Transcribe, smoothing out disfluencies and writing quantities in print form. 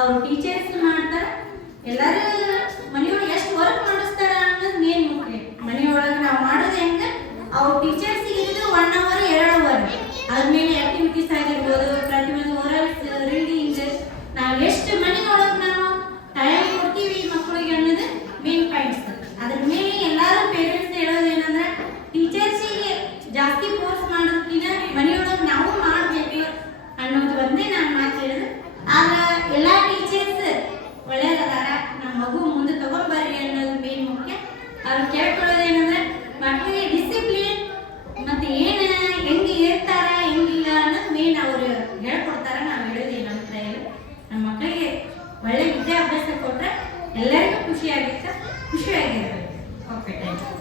ಅವ್ರು ಟೀಚರ್ಸ್ ಮಾಡ್ತಾರ. ಎಲ್ಲರೂ ಮನೆಯೊಳಗೆ ಎಷ್ಟು ವರ್ಕ್ ಮಾಡಿಸ್ತಾರ ಅನ್ನೋದು ಮೇನ್ ಮುಖ್ಯ. ಮನೆಯೊಳಗೆ ನಾವು ಮಾಡೋದು ಹೆಂಗೆ, ಅವ್ರು ಟೀಚರ್ಸ್ ಇದ್ದು 1 ಅವರ್ 2 ಅವರ್ ಅದ್ಮೇಲೆ ಆಕ್ಟಿವಿಟೀಸ್ ಆಗಿರ್ಬೋದು, ಪ್ರತಿಯೊಂದು ಓರಲ್ಸ್ ರೀಡಿಂಗ್, ನಾವು ಎಷ್ಟು ಮನೆಯೊಳಗೆ ನಾವು ಟೈಮ್ ಕೊಡ್ತೀವಿ ಮಕ್ಕಳಿಗೆ ಅನ್ನೋದು ಮೇನ್ ಪಾಯಿಂಟ್ಸ್. ಅದ್ರ ಮೇಲೆ ಎಲ್ಲರೂ ಪೇರೆಂಟ್ಸ್ ಹೇಳೋದೇನಂದ್ರೆ ಟೀಚರ್ಸಿಗೆ ಜಾಸ್ತಿ ಫೋರ್ಸ್ ಮಾಡೋದಕ್ಕಿಂತ ಮನೆಯೊಳಗೆ ನಾವು ಮಾಡಬೇಕು ಅನ್ನೋದು ಒಂದೇ ನಾನು ಮಾತು ಹೇಳಿದೆ. ಆದ್ರೆ ಎಲ್ಲ ಟೀಚರ್ಸ್ ಒಳ್ಳೆಯದಾರ, ನಮ್ಮ ಮಗು ಮುಂದೆ ತಗೊಂಡ್ಬರ್ರಿ ಅನ್ನೋದು ಮೇನ್ ಮುಖ್ಯ. ಅವ್ರು ಕೇಳ್ಕೊಳ್ಳೋದೇನಂದ್ರೆ ಮಕ್ಕಳಿಗೆ ಡಿಸಿಪ್ಲಿನ್ ಮತ್ತು ಏನು ಹೆಂಗೆ ಇರ್ತಾರ ಹೆಂಗಿಲ್ಲ ಅನ್ನೋದು ಮೇನ್ ಅವರು ಹೇಳ್ಕೊಡ್ತಾರ. ನಾವು ಹೇಳೋದೇನು ಅಂತ ಹೇಳಿ ನಮ್ಮ ಮಕ್ಕಳಿಗೆ ಒಳ್ಳೆ ವಿದ್ಯಾಭ್ಯಾಸ ಕೊಟ್ಟರೆ ಎಲ್ಲರಿಗೂ ಖುಷಿಯಾಗಿರ್ಬೇಕು. Okay, thank you.